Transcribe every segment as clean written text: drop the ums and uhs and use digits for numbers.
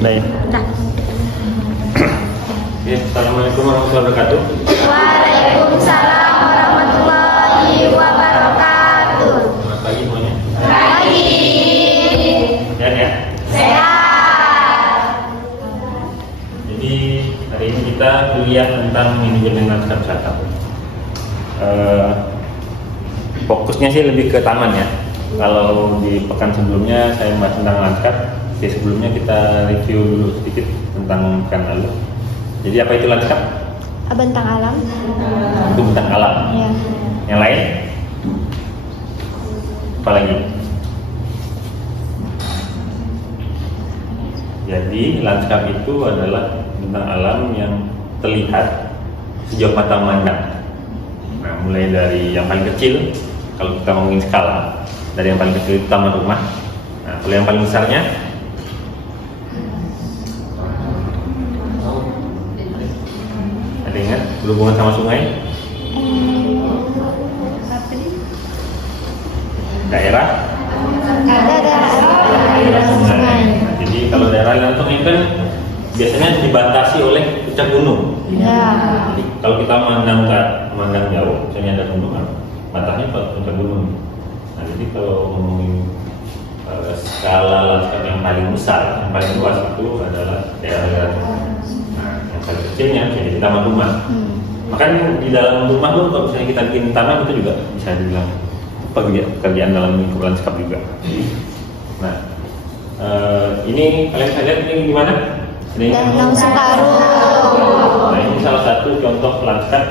Baik. Nah. Oke, assalamualaikum warahmatullahi wabarakatuh. Waalaikumsalam warahmatullahi wabarakatuh. Selamat pagi semuanya. Pagi. Sehat ya? Sehat. Jadi hari ini kita kuliah tentang manajemen lanskap startup. Fokusnya sih lebih ke taman ya. Kalau di pekan sebelumnya saya membahas tentang lanskap. Jadi sebelumnya kita review dulu sedikit tentang pekan lalu. Jadi apa itu lanskap? Bentang alam. Itu bentang alam. Ya. Yang lain? Apa lagi? Jadi lanskap itu adalah bentang alam yang terlihat sejauh mata memandang. Nah, mulai dari yang paling kecil, kalau kita ngomongin skala, dari yang paling kecil itu taman rumah. Nah, kalau yang paling besarnya, ada ingat berhubungan sama sungai? Daerah? Daerah sungai. Nah, jadi kalau daerah langsung ini kan biasanya dibatasi oleh puncak gunung. Ya. Jadi kalau kita memandang jauh, misalnya ada gunung, batasnya puncak gunung. Nah, jadi kalau ngomongin skala lanskap yang paling besar, yang paling luas itu adalah daerah-daerah. Nah, yang paling kecilnya jadi taman rumah. Makanya di dalam rumah pun kalau misalnya kita bikin taman itu juga bisa dibilang pekerjaan dalam lingkup lanskap juga. Nah, ini kalian bisa lihat ini gimana? Danau Sentarum. Nah, ini salah satu contoh lanskap.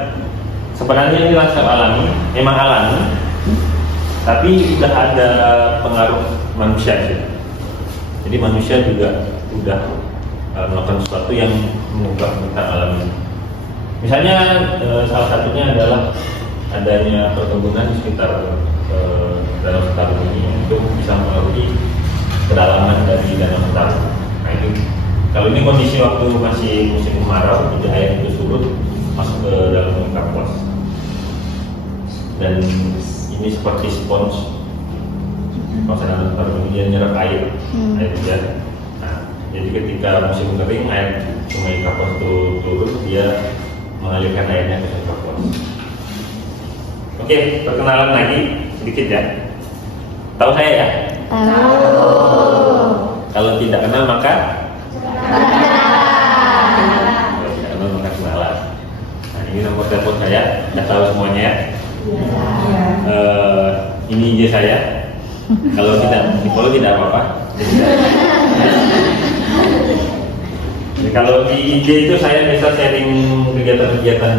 Sebenarnya ini lanskap alami, memang alami, tapi sudah ada pengaruh manusia sih. Jadi manusia juga sudah melakukan sesuatu yang mengubah bentang alam ini. Misalnya salah satunya adalah adanya perkebunan di sekitar Danau Sentarum ini untuk bisa mengaruhi kedalaman dari Danau Sentarum. Nah, ini kalau ini kondisi waktu masih musim kemarau, jadi air itu surut masuk ke dalam kapuas. Dan ini seperti spons. Kawasan Danau Sentarum ini dia nyerap air hujan. Nah, jadi ketika musim kering, air sungai Kapuas itu turun, dia mengalirkan airnya ke Kapuas. Oke, perkenalan lagi sedikit ya. Tahu saya ya? Tahu. Kalau tidak kenal maka kalau tidak kenal maka kenalan. Nah, ini nomor telepon saya, sudah tahu semuanya ya. Ini IG saya. Kalau tidak di follow tidak apa-apa. Jadi, kalau di IG itu saya bisa sharing kegiatan-kegiatan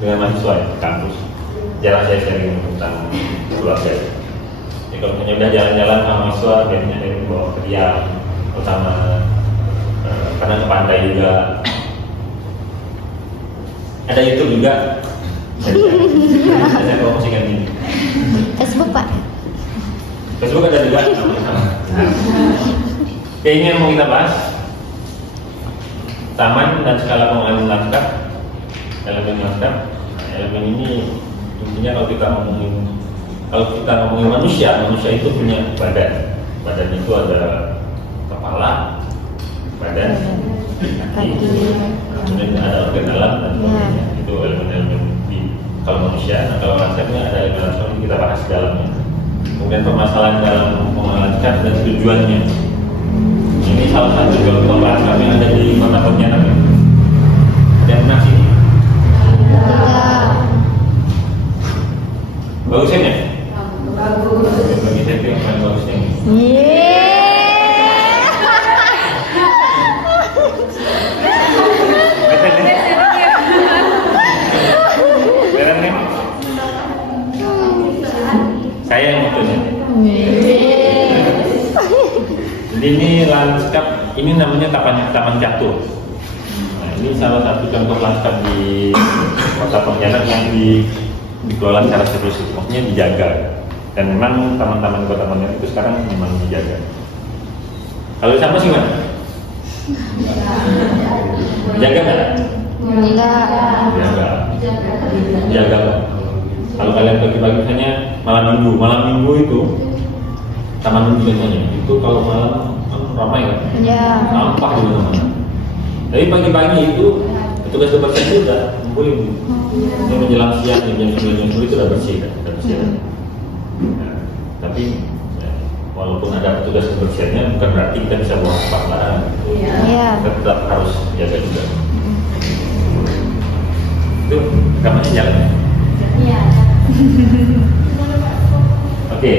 dengan mahasiswa ya, di kampus. Jarang saya sharing tentang keluarga. Jadi kalau misalnya udah jalan-jalan sama mahasiswa, biasanya saya bawa ke dia, terutama karena ke pantai juga. Ada YouTube juga. Saya promosikan ini. Facebook Pak. Facebook ada juga. Oke, ini yang mau kita bahas. Taman dan skala pengelolaan lanskap. Elemen lanskap. Nah, elemen ini intinya kalau kita ngomongin manusia itu punya badan. Badan itu ada kepala, badan, kaki, kemudian ada organ dalam dan sebagainya. Itu elemen-elemen kalau manusia. Nah, kalau lanskapnya ada elemen lanskap yang kita bahas di dalamnya. Kemudian permasalahan dalam pengelolaan lanskap dan tujuannya. Ini salah satu contoh lanskap yang ada di Kota Pontianak. Ada yang pernah sini? Bagusnya ya? Bagus. Bagi saya itu yang paling bagusnya. Keren nih? Saya yang maksudnya. Jadi ini lanskap, ini namanya Taman Catur. Nah, ini salah satu contoh lanskap di Kota Pontianak yang dikelola secara serius, maksudnya dijaga. Dan memang taman-taman Kota Pontianak itu sekarang memang dijaga. Kalau sama sih mana? Jaga nggak? Jaga. Kalau kalian pagi-pagi misalnya malam minggu itu taman minggu biasanya itu kalau malam ramai kan? Ya. Sampah di mana-mana. Tapi pagi-pagi itu petugas kebersihan itu udah ngumpulin. Ini menjelang siang jam 9 itu udah bersih kan? Udah bersih kan? Nah, tapi ya, walaupun ada petugas kebersihannya bukan berarti kita bisa buang sampah sembarangan. Iya. Kita tetap harus jaga juga. Itu rekamannya jalan ya? Iya. Oke.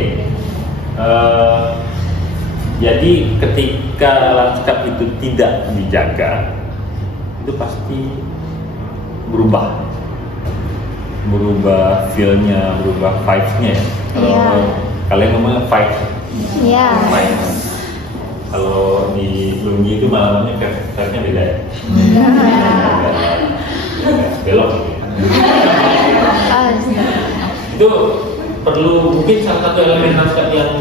Jadi ketika lanskap itu tidak dijaga, itu pasti berubah feel-nya, berubah vibes-nya ya. Kalau Iya. kalian ngomongnya vibes. Iya. Vibes. Kalau di Lungi itu malah namanya vibe-nya beda ya. Belok gitu ya. Itu perlu, mungkin salah satu elemen lanskap yang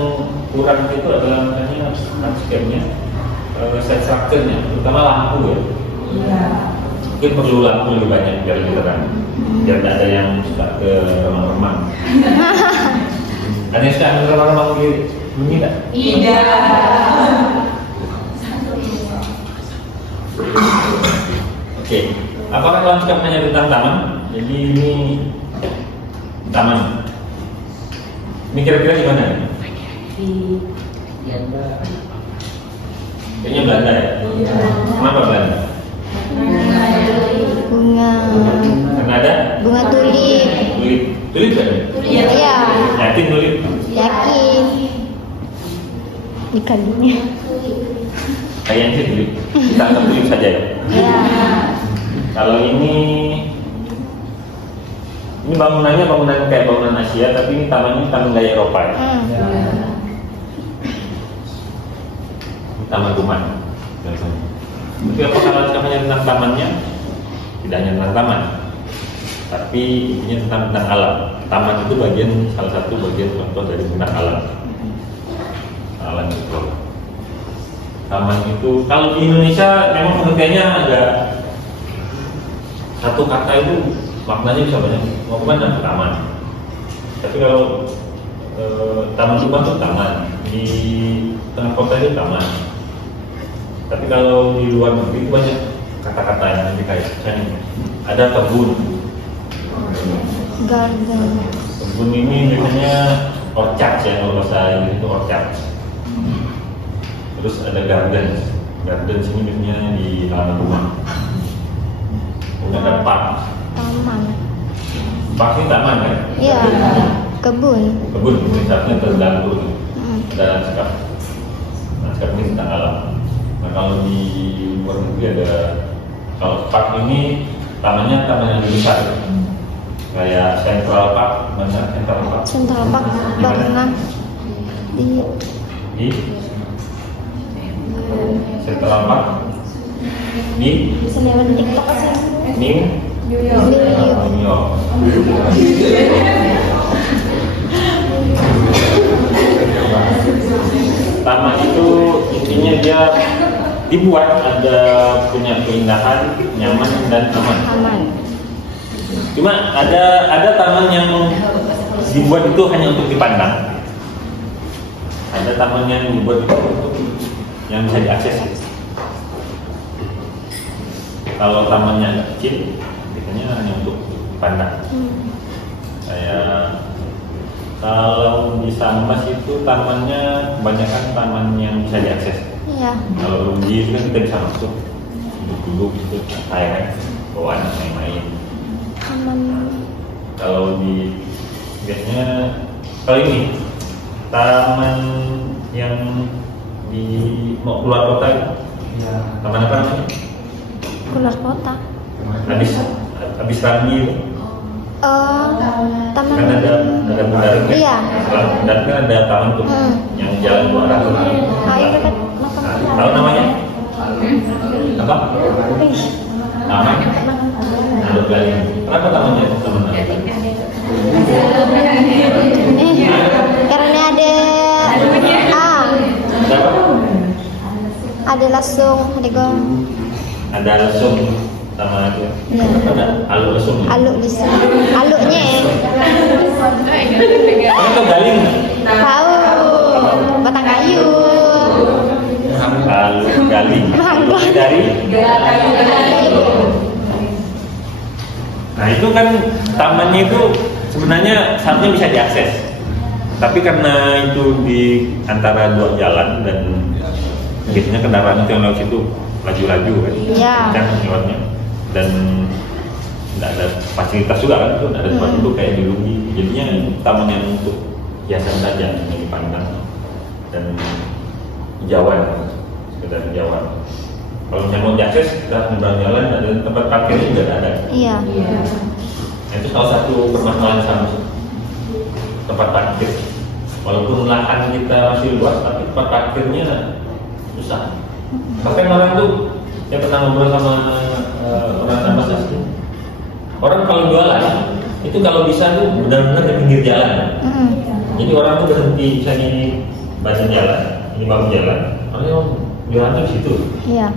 kurang itu adalah misalnya lanskapnya, set structure-nya, terutama lampu ya. Mungkin perlu lampu lebih banyak biar lebih terang, biar tidak ada yang suka ke remang-remang. Ada yang suka ke remang-remang di Bunyi nggak? Oke, apakah lanskap hanya tentang taman? Jadi ini taman. Ini kira-kira di mana? Kayaknya Belanda ya? Kenapa Belanda? Bunga. Karena ada Bunga tulip. tulip kan? Iya. Yakin tulip? Yakin. Ikannya. Kayaknya sih tulip. Kita anggap tulip saja ya. Iya. Kalau ini bangunannya bangunan kayak bangunan Asia, tapi ini tamannya taman gaya Eropa ya. Ini taman rumah. Tapi apakah lanskapnya tentang tamannya? Tidak hanya tentang taman, tapi intinya tentang alam. Taman itu salah satu bagian contoh dari tentang alam. Alam itu. Taman itu kalau di Indonesia memang pengertiannya agak, satu kata itu maknanya bisa banyak. Mau mana taman. Tapi kalau taman rumah itu taman, di tengah kota itu taman. Tapi kalau di luar negeri itu banyak kata-kata yang lebih kayak misalnya ada kebun. Garden. Kebun ini biasanya orchard ya, kalau bahasa Inggris itu orchard. Terus ada garden. Garden sini biasanya di halaman rumah. Ada park. Taman. Park ini taman kan? Iya. Kebun. Kebun misalnya terganggu. Ada lanskap. Lanskap ini tentang alam. Nah kalau di luar negeri ada, kalau park ini tamannya taman yang lebih besar, kayak Central Park, mana Central Park? Central Park pernah di Central Park di Senewan TikTok sih. New York. Taman itu intinya dia dibuat ada punya keindahan, nyaman dan aman. Aman. Cuma ada taman yang dibuat itu hanya untuk dipandang. Ada taman yang dibuat itu untuk yang bisa diakses. Kalau tamannya agak kecil, biasanya hanya untuk dipandang. Kayak kalau di Sambas itu tamannya kebanyakan taman yang bisa diakses. Iya. Kalau Lungi itu kan kita bisa masuk, duduk gitu, kayak bawa anak main-main. Taman. Kalau biasanya kalau ini taman yang di mau keluar kota itu, taman apa namanya? Keluar kota. Habis Rambi itu. Taman. Kan ada bundaran kan? Iya. Dan kan ada taman tuh yang jalan dua arah tuh. Ayo dekat makam. Tahu namanya? Apa? Taman Nado Galing. Kenapa tamannya itu taman Nado Galing? Karena ada Ada apa? ada lasung, ada gong. Ada lesung sama itu. Iya. Ada alu lesung. Aluk di sini. Aluknya ya. Kamu tahu Galing nggak? Tahu. Batang kayu. Tahu. Gali. Mulai dari. Nah itu kan tamannya itu sebenarnya seharusnya bisa diakses. Tapi karena itu di antara dua jalan dan biasanya kendaraan itu yang lewat situ laju-laju kan, Iya. kencang lewatnya, dan tidak ada fasilitas juga kan, itu tidak ada tempat duduk kayak di Lugi. Jadinya taman yang untuk hiasan saja yang dipandang dan hijauan, sekedar hijauan. Kalau misalnya mau diakses, kita menyeberang jalan ada tempat parkirnya juga ada. Iya. Nah, itu salah satu permasalahan sama tempat parkir. Walaupun lahan kita masih luas, tapi tempat parkirnya susah. Bahkan orang tuh, saya pernah ngobrol sama orang tambah sasi. Orang kalau jualan, itu kalau bisa tuh benar-benar di pinggir jalan. Jadi orang tuh berhenti misalnya ini badan jalan, ini bahu jalan, orang jualan tuh di situ. Iya.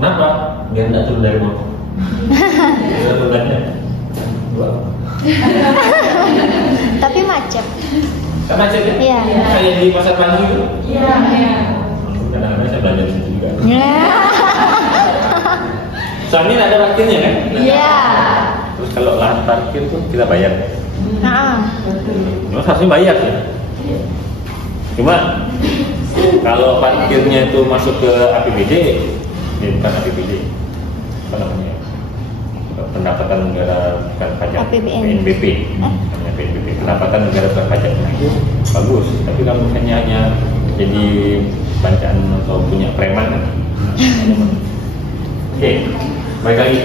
Kenapa? Biar tidak turun dari motor. Biar turunnya dua. Tapi macet. Kan macet ya? Iya. Kayak di pasar Banyu itu. Kadang-kadang saya belajar di situ juga. Soalnya ada parkirnya kan? Iya. Terus kalau lahan parkir tuh kita bayar. Nah. Memang harusnya bayar ya. Cuma kalau parkirnya itu masuk ke APBD, bukan APBD, apa namanya? Pendapatan negara bukan pajak, APBN. PNBP, namanya PNBP, pendapatan negara bukan pajak. Nah, itu bagus. Tapi kalau misalnya hanya jadi bacaan atau punya preman, oke, baik lagi.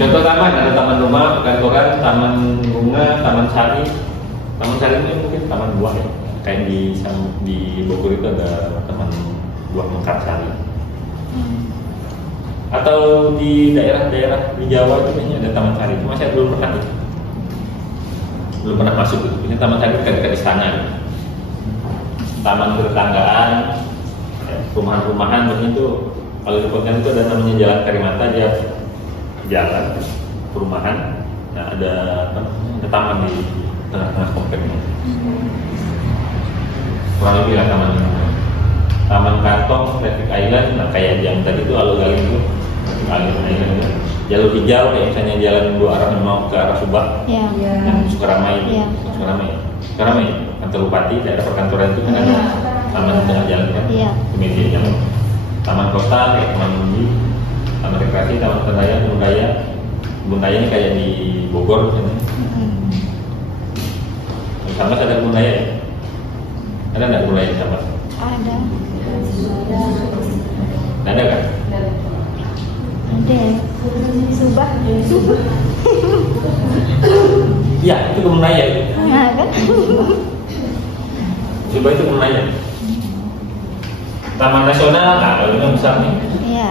Contoh taman, ada taman rumah, perkantoran, taman bunga, taman sari. Taman sari ini mungkin taman buah ya. Kayak di Bogor itu ada taman buah Mekarsari. Atau di daerah-daerah di Jawa itu kayaknya ada taman sari. Cuma saya belum pernah, belum pernah masuk. Ini taman sari dekat istana. Taman tetanggaan, rumahan-rumahan, maksudnya itu kalau di Pontianak itu ada namanya Jalan Karimata, dia jalan perumahan. Nah ada taman di tengah-tengah kompleknya. Kurang lebih lah taman ini. Taman Kantong, Traffic Island, nah kayak yang tadi itu Alun-Alun itu, Alun-Alun jalur hijau kayak misalnya jalan dua arah mau ke arah Subang, Iya. yang Sukaramai, Iya. Sukaramai, kantor bupati, daerah perkantoran itu kan ada taman di tengah jalan kan, Iya. kemudian yang taman kota kayak Taman Mini, taman rekreasi, taman budaya, kebun raya ini kayak di Bogor misalnya. Di Sambas ada kebun raya ya? Ada nggak kebun raya di Sambas? Ada. Ada kan? Ada. Subah. Iya, itu kebun raya. Nah, kan? Coba itu kebun raya. Taman nasional, nah kalau ini besar nih. Iya.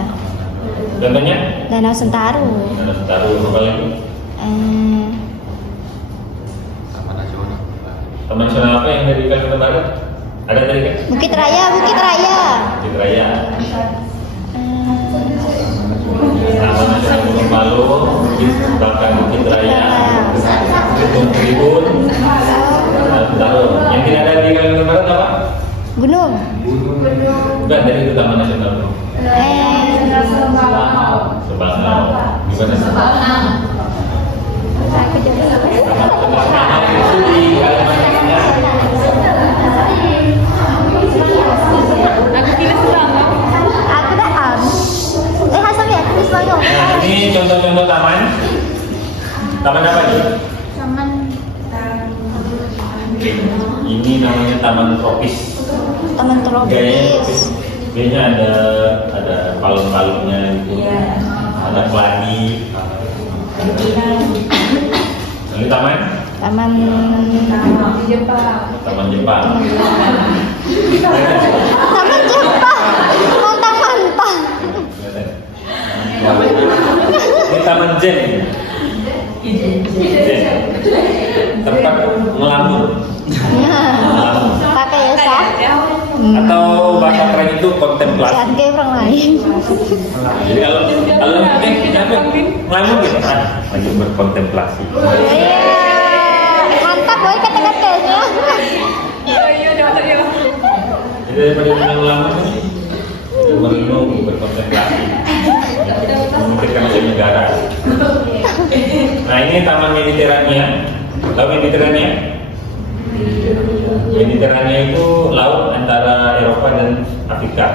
Contohnya? Danau Sentaru. Danau Sentaru, apa lagi? Taman nasional apa yang dari Kalimantan Barat? Ada tadi kan? Bukit Raya, Bukit Raya. Bukit Raya. Taman Nasional Gunung Balu, bahkan Bukit Raya, Gunung Tribun, Taruh. Yang tidak ada di Kalimantan Barat apa? Gunung. Bukan, dari itu Taman Nasional. Sebangau. Gimana? Aku jadi. Taman itu di Kalimantan Tengah. Aku dah Hasan ya, tulis bangun. Nah, ini contoh-contoh taman. Taman apa nih? Taman. Ini namanya taman tropis. Taman Gayanya tropis. Biasanya ada palung-palungnya gitu. Ada keladi. Ini taman? Taman Jepang. Taman Jepang. Taman Jepang. Mantap-mantap. Ini taman Zen. Zen. Tempat ngelamun. Ngelamun. Pakai ya, Sah? Atau bahasa keren itu kontemplasi. Jangan kayak orang lain. Jadi kalau ngelamun gitu kan, lagi berkontemplasi. Iya. Mantap boy kata-katanya. Jadi daripada ngelamun ini merenung, berkontemplasi, memikirkan nasib negara. Nah ini Taman Mediterania. Tahu Mediterania? Mediterania itu laut antara Eropa dan Afrika.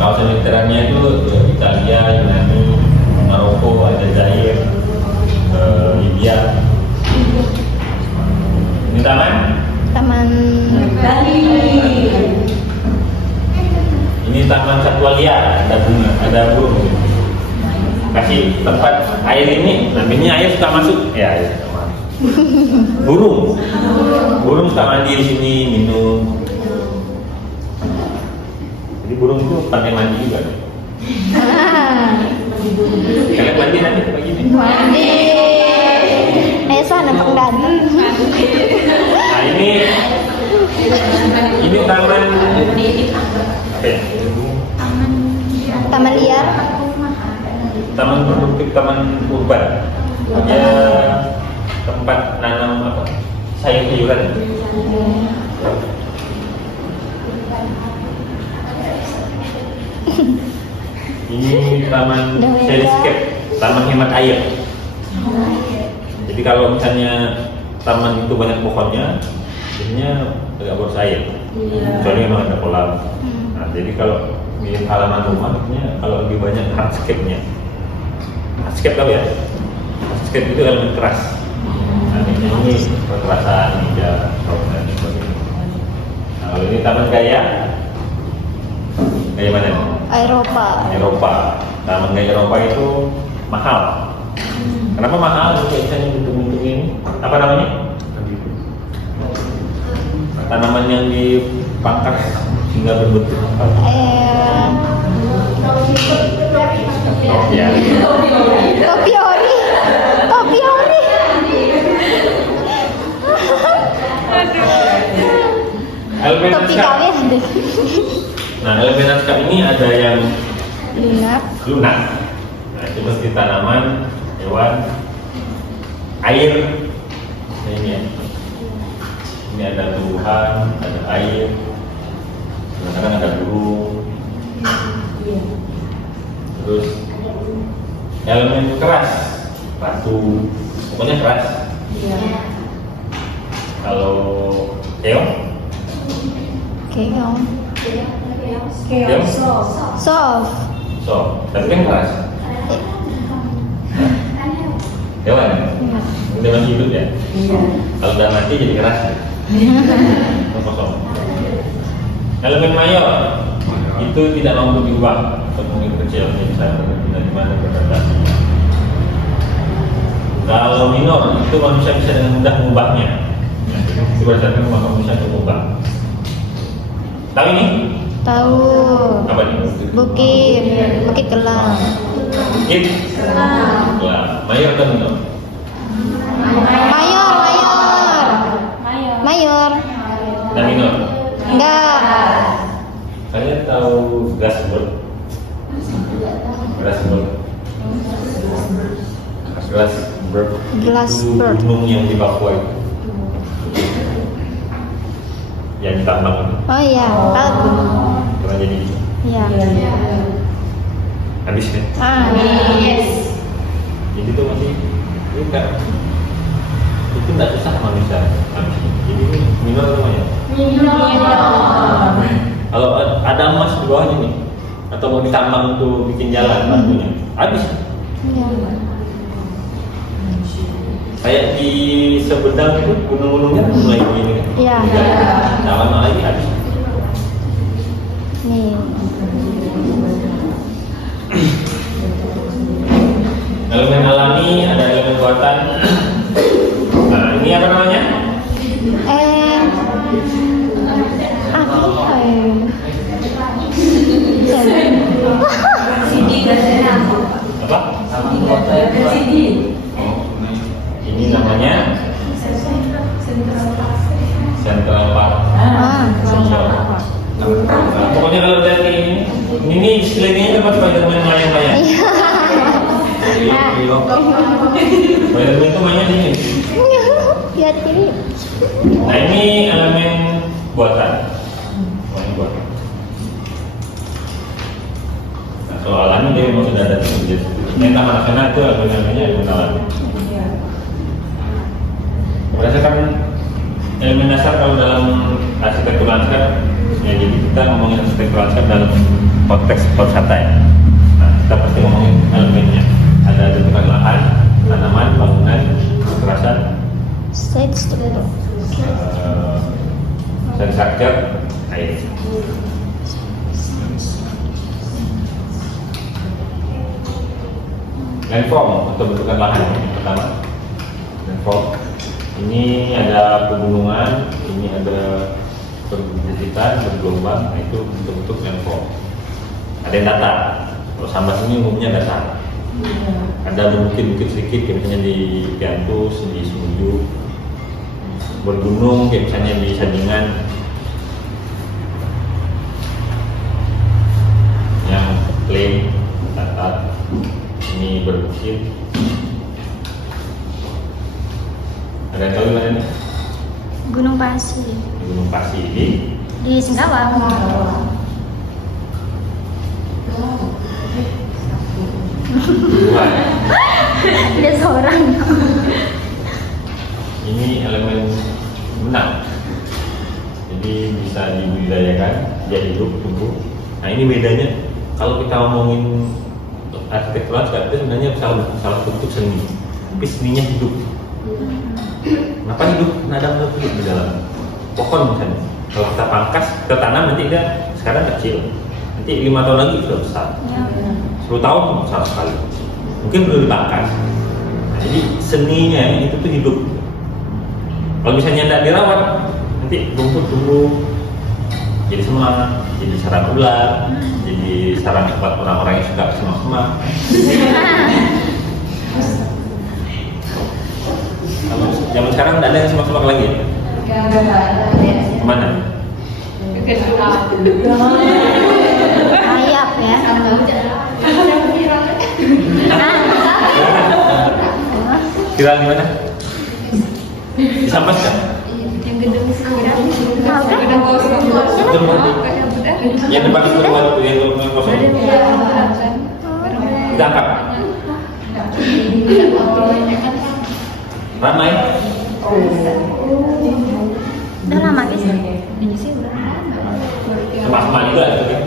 Kawasan Mediterania itu Italia, Yunani, Maroko, Aljazair, Libya. Ini taman? Taman Bali. Ini taman satwa liar, ada bunga, ada burung. Kasih tempat air ini, namanya air suka masuk. Ya, air suka masuk. Burung suka mandi di sini, minum. Jadi burung itu pandai mandi juga. Kalian mandi nanti pagi ini. mandi. Sana pengganteng. Nah ini taman apa ya? Taman liar. Taman produktif, taman urban. Ya tempat nanam apa? Sayur-sayuran. Ini taman cityscape, taman hemat air. Jadi kalau misalnya taman itu banyak pohonnya, biasanya agak boros air. Kecuali memang ada kolam. Nah, jadi kalau di halaman rumah, biasanya kalau lebih banyak hardscape-nya. Hardscape tahu ya? Hardscape itu elemen keras. Nah, ini kekerasan, meja, dan sebagainya. Nah, kalau ini taman gaya, gaya mana? Eropa. Taman gaya Eropa itu mahal. Kenapa mahal? Biasanya bentuk-bentuk ini apa namanya? Tanaman yang dipangkas hingga berbentuk apa? Ya. Topiori. Elemen Topi naskah. kawin. Nah, elemen naskah ini ada yang lunak. Nah, itu seperti tanaman, hewan, air. Nah, ini ya. Ini ada tumbuhan, ada air, kadang-kadang ada burung. Terus elemen keras, batu, pokoknya keras. Kalau keong, Soft. tapi kan keras. Hewan, udah masih hidup ya. Kalau udah mati jadi keras. Kosong. Elemen mayor itu tidak mampu diubah untuk mungkin kecil, misalnya di mana bertransaksi. Kalau minor itu manusia bisa dengan mudah mengubahnya. Itu berdasarkan kemampuan manusia untuk mengubah. Tahu ini? Tahu. Apa ini? Bukit Kelang. Bukit. Ya, mayor atau minor? Mayor. Dan minor. Enggak. Kalian tahu Glassberg? Glassberg itu gunung yang di Papua itu, yang ditambang itu. Oh iya, tahu. Pernah jadi gitu. Iya. Habis ya? Jadi itu masih itu nggak susah manusia. Jadi ini minor namanya. Kalau ada emas di bawahnya nih, atau mau ditambang untuk bikin jalan batunya, habis. Iya. Kayak di Sumedang itu gunung-gunungnya kan mulai begini kan? Iya. Nah, lama lagi habis. Nih. Elemen alami, ada elemen buatan. Nah, ini apa namanya? Apa? Ini namanya Central Park. Pokoknya kalau lihat ini istilahnya tempat Spiderman layang-layang. Spiderman itu mainnya di sini. Lihat ini. Nah ini elemen buatan. Kalau alami dia memang sudah ada di yang taman nasional itu namanya elemen alami. Berdasarkan elemen dasar kalau dalam arsitektur lanskap, ya jadi kita ngomongin arsitektur lanskap dalam konteks wisata ya. Nah, kita pasti ngomongin elemennya. Ada bentukan lahan, tanaman, bangunan, kekerasan, dan structure air. Landform untuk bentukan lahan pertama. Landform ini ada pegunungan, ini ada perbukitan, bergelombang, nah itu bentuk-bentuk landform. Ada yang datar, kalau Sambas ini umumnya datar. Ada berbukit-bukit sedikit, kayak misalnya di Piantus, di Semuju. Bergunung, kayak misalnya di Sandingan. Yang plain, datar. Ini berbukit. Ada yang tahu di mana nih? Gunung Pasir. Gunung Pasir Di Singkawang. Dia seorang. Ini elemen benang, jadi bisa dibudidayakan, dia hidup, tumbuh. Nah ini bedanya kalau kita ngomongin arsitektur lanskap itu sebenarnya salah bentuk seni, tapi seninya hidup. Kenapa hidup? Nah, ada makhluk hidup di dalam pohon misalnya. Kalau kita pangkas, kita tanam nanti dia sekarang kecil, nanti 5 tahun lagi sudah besar, 10 tahun besar sekali. Mungkin perlu dipangkas. Nah, jadi seninya itu tuh hidup. Kalau misalnya tidak dirawat, nanti rumput tumbuh jadi semak, jadi sarang ular, jadi sarang buat orang-orang yang suka semak-semak. Zaman sekarang tidak ada yang semak-semak lagi. Kemana? Ayap ya. Kira di mana? Di Sambas kan? Yang depan itu rumah itu yang rumah kosong. Ditangkap. Ramai. Udah lama guys. Ini sih udah. Semak-semak juga itu kan.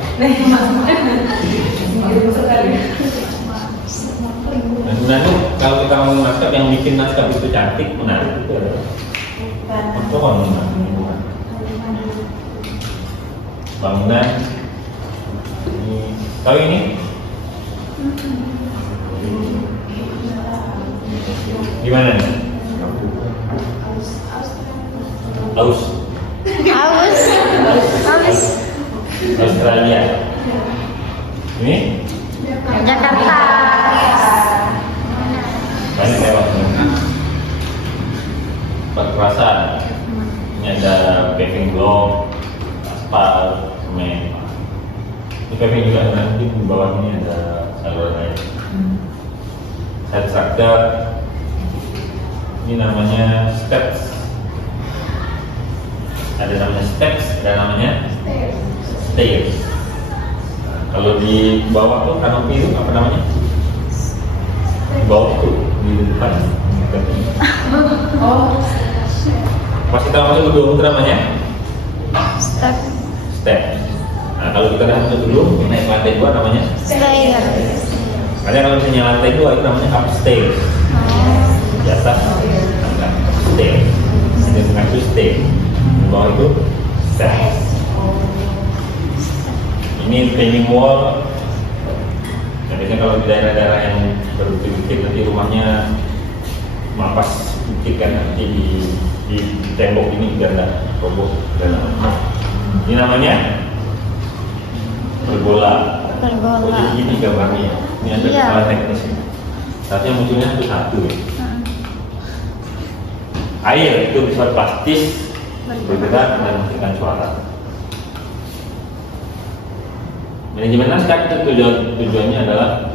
Nah, sebenarnya kalau kita ngomong naskah, yang bikin naskah itu cantik, menarik itu adalah bangunan. Bangunan. Tahu ini? Gimana nih? Aus. Australia. Ini? Jakarta. Banyak lewat. Kekerasan. Ini ada paving block, aspal, semen. Ini paving juga nanti di bawah ini ada saluran air. Side structure. Ini namanya steps. Ada namanya steps, ada namanya stairs. Nah, kalau di bawah tuh kanopi itu apa namanya? Di bawah tuh di depan. Pasti tahu masuk gedung itu namanya Step. step. Nah kalau kita udah masuk gedung, naik lantai 2 namanya Stair. Karena kalau misalnya lantai 2 itu namanya upstairs. Di atas tangga upstairs. Di tengah itu stairs. Di bawah itu steps. Ini retaining wall. Nah, biasanya kalau di daerah-daerah yang berbukit-bukit nanti rumahnya mapas bukit kan, nanti di tembok ini juga ada roboh. Ini namanya pergola. Jadi ini gambarnya. Ini ada kesalahan teknis. Saatnya munculnya satu-satu ya. Air itu bersifat plastis, bergerak dan menghasilkan suara. Manajemen naskah itu tujuannya adalah